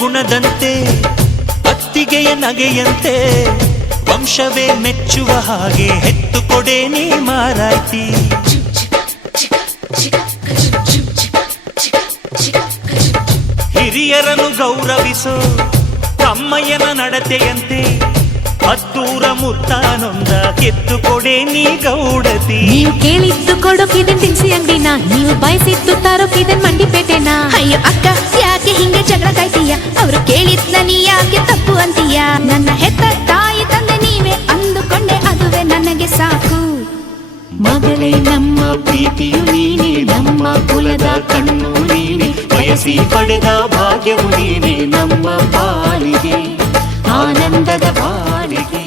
ಗುಣದಂತೆ ಅತ್ತಿಗೆಯ ನಗೆಯಂತೆ ವಂಶವೇ ಮೆಚ್ಚುವ ಹಾಗೆ ಹೆತ್ತು ಕೊಡೆ ನೀ ಮಾರಾಯ್ತಿ. ಹಿರಿಯರನ್ನು ಗೌರವಿಸೋ ತಮ್ಮಯ್ಯನ ನಡತೆಯಂತೆ ಹತ್ತೂರ ಮುತ್ತಾನೊಂದ ಕೆತ್ತು ಕೊಡೆ ನೀ ಗೌಡತಿ. ನೀವು ಕೇಳಿದ್ದು ಕೊಡೋಕಿದನ್ ತಿನ್ಸಿ ಅಂಗಡಿನ, ನೀವು ಬಯಸಿದ್ದು ತರೋಕಿದನ್ ಮಂಡಿಪೇಟೆನ. ಅಯ್ಯೋ ಅಕ್ಕ ಯಾಕೆ ಹಿಂಗೆ ಜಗಳ ಕಾಯ್ತೀಯ, ಅವರು ಕೇಳಿದ್ನ ನೀ ಯಾಕೆ ತಪ್ಪು ಅಂತೀಯ. ನನ್ನ ಹೆತ್ತ ತಾಯಿ ತಂದೆ ನೀವೇ ಅಂದುಕೊಂಡೆ ಅದುವೇ ನನಗೆ ಸಾಕು. ಮಗಳೇ ನಮ್ಮ ಪ್ರೀತಿಯು ನೀನೆ, ನಮ್ಮ ಕುಲದ ಕಣ್ಣು ನೀನೆ, ಬಯಸಿ ಪಡೆದ ಭಾಗ್ಯವು ನೀನೆ, ನಮ್ಮ ಪಾಲಿಗೆ ಆನಂದದ ಬಾಳಿಗೆ.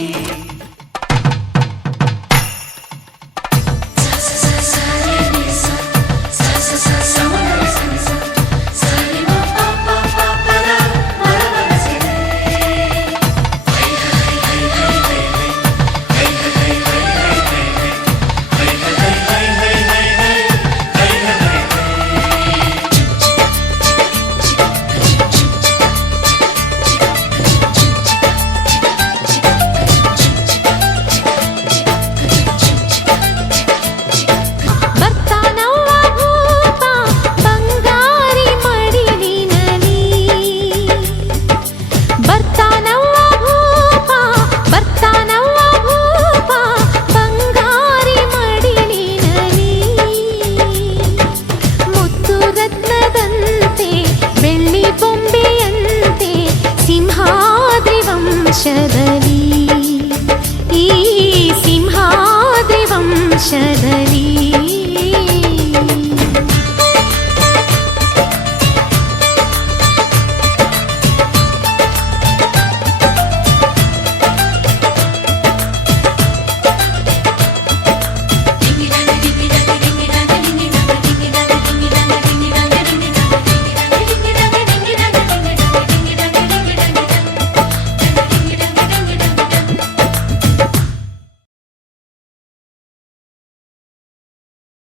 ಈ ಸಿಂಹಾದ್ರಿ ವಂಶದಲ್ಲಿ